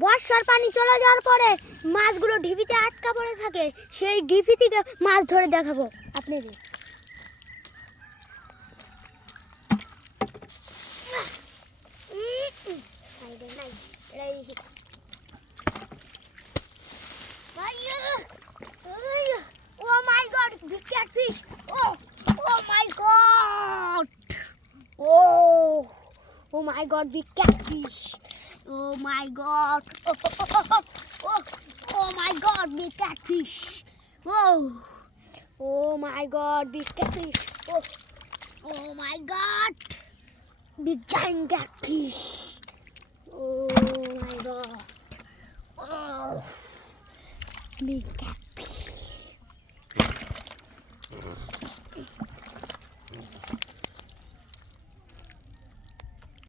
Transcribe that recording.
বর্ষার পানি চলে যাওয়ার পরে মাছগুলো ঢিপিতে আটকা পড়ে থাকে, সেই ঢিপি থেকে মাছ ধরে দেখাবো আপনাদের। Oh my god, big catfish! Oh my god! Oh my god, big catfish! Oh my god! Oh my god, big catfish! Whoa! Oh my god, big catfish! Oh my god, big giant catfish! Oh my god! Oh, big catfish!